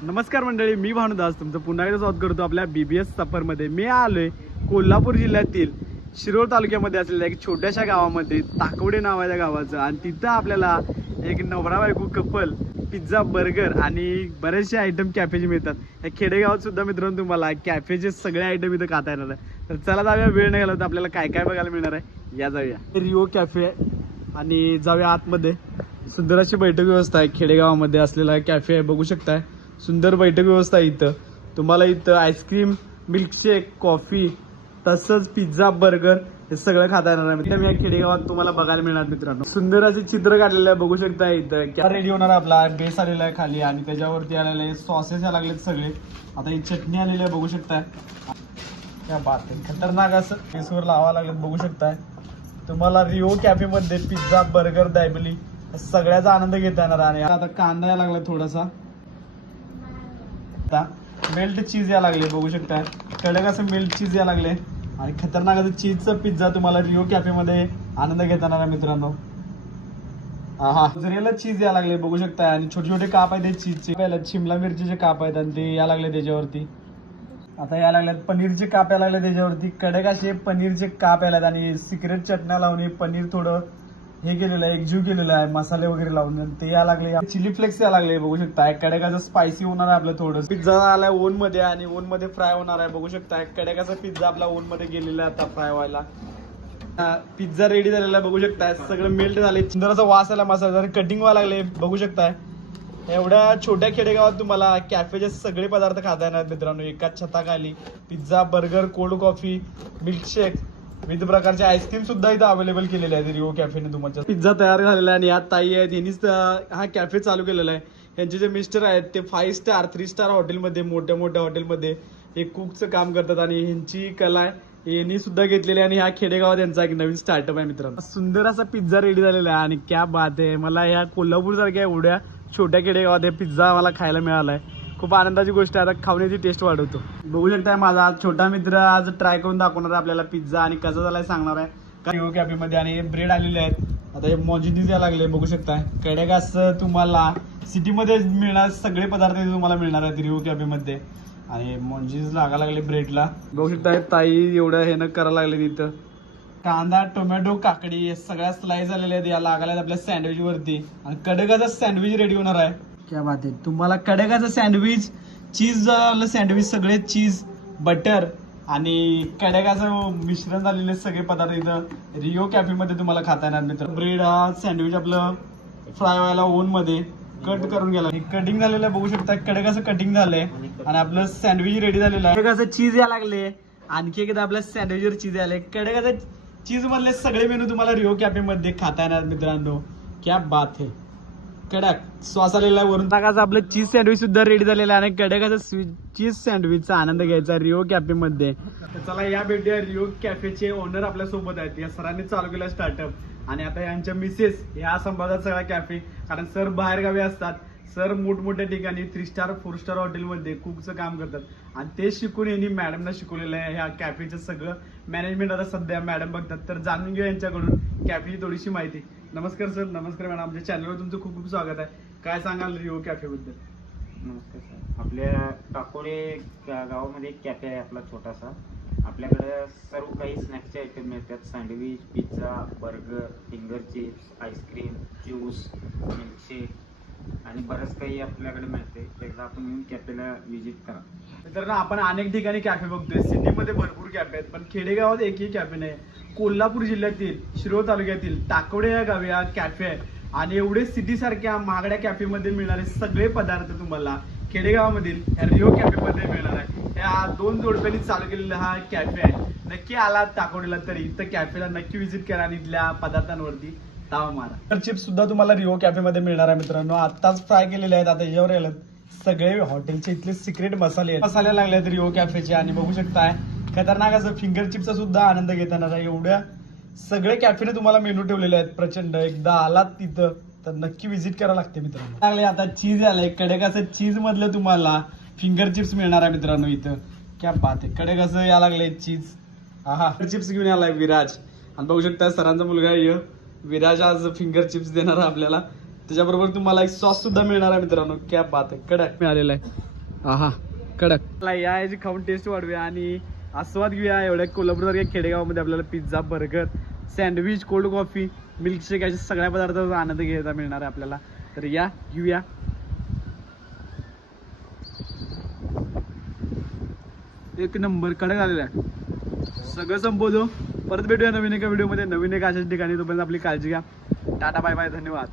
नमस्कार मंडळी मी भानुदास. तुमचं पुन्हा एकदा स्वागत करतो आपल्या बी बी एस सफरमध्ये. मी आलोय कोल्हापूर जिल्ह्यातील शिरोळ तालुक्यामध्ये असलेल्या एक छोट्याशा गावामध्ये ताकवडे नावाच्या गावाचं. आणि तिथं आपल्याला एक नवरा बायको कपल पिझ्झा बर्गर आणि बरेचसे आयटम कॅफेचे मिळतात. या खेडेगावात सुद्धा मित्रांनो तुम्हाला कॅफेचे सगळे आयटम इथं खाता येणार आहे. तर चला जाऊया वेळ नाही घालवता आपल्याला काय काय बघायला मिळणार आहे या जाऊया. रिओ कॅफे आहे आणि जाऊया आतमध्ये. सुंदर अशी बैठक व्यवस्था आहे. खेडेगावामध्ये असलेला कॅफे आहे बघू शकताय. सुंदर बैठक व्यवस्था इथं. तुम्हाला इथं आईस्क्रीम मिल्कशेक कॉफी तसंच पिझ्झा बर्गर हे सगळं खाता येणार आहे. मी या खेडेगावात तुम्हाला बघायला मिळणार मित्रांनो. सुंदर असे चित्र काढलेलं आहे बघू शकता इथं. क्या रेडी होणार आपला. बेस आलेला आहे खाली आणि त्याच्यावरती आलेले आहे सॉसेस या लागलेत सगळे. आता ही चटणी आलेली आहे बघू शकताय क्या बात खतरनाक असं. बेसवर लावा लागलेत बघू शकताय तुम्हाला रिओ कॅफे मध्ये पिझ्झा बर्गर दायबली सगळ्याचा आनंद घेता येणार आणि आता कांदा लागला थोडासा. आता. मेल्ट चीज या लागले बघू शकताय कडक असं मेल्ट चीज या लागले. आणि खतरनाक असं चीजचा पिझ्झा तुम्हाला रिओ कॅफे मध्ये आनंद घेताना मित्रांनो. हा हा चीज या लागले बघू शकताय आणि छोटे छोटे काप आहेत चीजचे पहिला शिमला मिरचीचे काप आहेत आणि ते या लागले त्याच्यावरती. आता या लागल्यात पनीरचे काप या लागले त्याच्यावरती. कडक असे पनीरचे काप यायला आणि सिक्रेट चटण्या लावून पनीर थोडं हे केलेलं आहे एकजीव केलेलं आहे मसाले वगैरे लावून ते या लागले. चिली फ्लेक्स या लागले बघू शकताय कडकाचं स्पायसी होणार आहे आपलं थोडं पिझ्झा आलाय ओनमध्ये आणि ओनमध्ये फ्राय होणार आहे बघू शकताय कडेकाचा पिझ्झा आपला ओनमध्ये गेलेला आहे आता फ्राय व्हायला. पिझ्झा रेडी झालेला बघू शकताय सगळं मेल्ट झाले सुंदर वास आला मसाला कटिंग व्हायला लागले बघू शकताय एवढ्या छोट्या खेडेगावात तुम्हाला कॅफेचे सगळे पदार्थ खाता येणार मित्रांनो. एकाच छताखाली pizza burger cold coffee milkshake विविध प्रकारचे आईस्क्रीम सुद्धा इथं अवेलेबल केलेले आहेत. रिओ कॅफेने तुमच्या पिझ्झा तयार झालेला आहे आणि यात ताई आहेत. यांनीच हा कॅफे चालू केलेला आहे. यांचे जे मिस्टर आहेत ते फाईव्ह स्टार थ्री स्टार हॉटेलमध्ये मोठ्या मोठ्या हॉटेलमध्ये हे कुकचं काम करतात आणि ह्यांची कला आहे. यांनी सुद्धा घेतलेली आहे आणि ह्या खेडेगावात यांचा एक नवीन स्टार्टअप आहे मित्रांनो. सुंदर असा पिझ्झा रेडी झालेला आहे आणि क्या बात आहे. मला या कोल्हापूर सारख्या एवढ्या छोट्या खेडेगावात हे पिझ्झा मला खायला मिळाला आहे खूप आनंदाची गोष्ट आहे. आता खावण्याची टेस्ट वाढवतो. बघू शकताय माझा छोटा मित्र आज ट्राय करून दाखवणार आहे आपल्याला पिझ्झा आणि कसा झालाय सांगणार आहे. रिओ कॅफेमध्ये आणि ब्रेड आलेले आहेत. आता हे मॉजिनीज या लागले बघू शकताय. कडेगास तुम्हाला सिटीमध्ये मिळणार सगळे पदार्थ तुम्हाला मिळणार आहेत रिओ कॅफेमध्ये आणि मॉन्जिनीज लागा लागले ब्रेडला बघू शकताय ताई एवढं हे न करायला लागले तिथं. कांदा टोमॅटो काकडी हे सगळ्या स्लाईस आलेल्या आहेत. या लागायला आहेत आपल्या सँडविच वरती. आणि कडकाचा सँडविच रेडी होणार आहे. क्या बात आहे तुम्हाला कडकाचं सँडविच चीज सँडविच सगळे चीज बटर आणि कडकाचं मिश्रण झालेले सगळे पदार्थ इथं रिओ कॅफेमध्ये तुम्हाला खाता येणार मित्र. ब्रेड हा सँडविच आपलं फ्राय व्हायला ओनमध्ये मध्ये कट करून गेला. कटिंग झालेलं आहे बघू शकता कडकाचं कटिंग झालंय. आणि आपलं सँडविच रेडी झालेलं आहे. कडकाचं चीज या लागले. आणखी एकदा आपल्या सँडविचवर चीज आले कडकाचं चीज मधले सगळे मेनू तुम्हाला रिओ कॅफे मध्ये खाता येणार मित्रांनो. क्या बात आहे कडक श्वास आलेला वरून. टाकाचं आपलं चीज सँडविच सुद्धा रेडी झालेलं आहे आणि कडकाचं चीज सँडविचचा आनंद घ्यायचा रिओ कॅफे मध्ये. चला या भेटूया रिओ कॅफेचे ओनर आपल्यासोबत आहेत. या सरांनी चालू केला स्टार्टअप आणि आता यांच्या मिसेस ह्या संभाजात सगळा कॅफे कारण सर बाहेर गावी असतात. सर मोठमोठ्या ठिकाणी थ्री स्टार फोर स्टार हॉटेलमध्ये कुकचं काम करतात. आणि ते शिकून यांनी मॅडमना शिकवलेलं आहे. ह्या कॅफेचं सगळं मॅनेजमेंट आता सध्या मॅडम बघतात. तर जाणून घेऊया यांच्याकडून कॅफेची थोडीशी माहिती. नमस्कार सर नमस्कार मॅडम. आमच्या चॅनलवर तुमचं खूप खूप स्वागत आहे. काय सांगाल रिओ कॅफेबद्दल नमस्कार सर. आपल्या टाकोडे गा- गावामध्ये एक कॅफे आहे आपला छोटासा. आपल्याकडे सर्व काही स्नॅक्सचे आयटम मिळतात. Sandwich pizza burger finger chips ice cream juice milkshake आणि बरंच काही आपल्याकडे मिळते. एकदा आपण येऊन कॅफेला व्हिजिट करा. मित्रांनो आपण अनेक ठिकाणी कॅफे बघतोय. सिटीमध्ये भरपूर कॅफे आहेत पण खेडेगावात एकही कॅफे नाही. कोल्हापूर जिल्ह्यातील शिरोळ तालुक्यातील टाकवडे या गावी हा कॅफे आहे. आणि एवढे सिटी सारख्या महागड्या कॅफेमध्ये मिळणारे सगळे पदार्थ तुम्हाला खेडेगावामधील रिओ कॅफेमध्ये मिळणार आहे. या दोन जोडप्यांनी चालू केलेला हा कॅफे आहे. नक्की आला टाकवडेला तरी इथं कॅफेला नक्की व्हिजिट करा आणि इथल्या पदार्थांवरती ताव मारा. तर चिप्स सुद्धा तुम्हाला रिओ कॅफेमध्ये मिळणार आहे मित्रांनो. आत्ताच फ्राय केलेले आहेत आता याच्यावर आलं सगळे हॉटेलचे इथले सिक्रेट मसाले आहेत. मसाले लागले आहेत रिओ कॅफेचे आणि बघू शकताय खतरनाक असं फिंगर चिप्सचा सुद्धा आनंद घेताना एवढ्या सगळे कॅफेने तुम्हाला मेनू ठेवलेले आहेत. प्रचंड एकदा आलात तिथं तर नक्की व्हिजिट करावं लागते मित्रांनो. लागले आता चीज आलंय. कडक चीज मधलं तुम्हाला फिंगर चिप्स मिळणार आहे मित्रांनो इथं. क्या बात आहे. कडक या लागले चीज हा चिप्स घेऊन आलाय विराज. आणि बघू शकता सरांचा मुलगा विराज आज फिंगर चिप्स देणार आपल्याला. त्याच्याबरोबर तुम्हाला एक सॉस सुद्धा मिळणार आहे मित्रांनो. क्या बात आहे. कडक. मिळालेला आहे. आहा कडक. या याची खाऊन टेस्ट वाढवूया आणि आस्वाद घेऊया. एवढ्या कोल्हापूरसारख्या खेडेगावामध्ये आपल्याला pizza burger sandwich cold coffee milkshake अशा सगळ्या पदार्थाचा आनंद घ्यायचा मिळणार आहे आपल्याला. तर या घेऊया. एक नंबर कडक आलेला आहे. सगळं संपवतो. परत भेटूया नवीन एका व्हिडिओमध्ये नवीन एका अशाच ठिकाणी. तोपर्यंत आपली काळजी घ्या. Tata bye bye. धन्यवाद.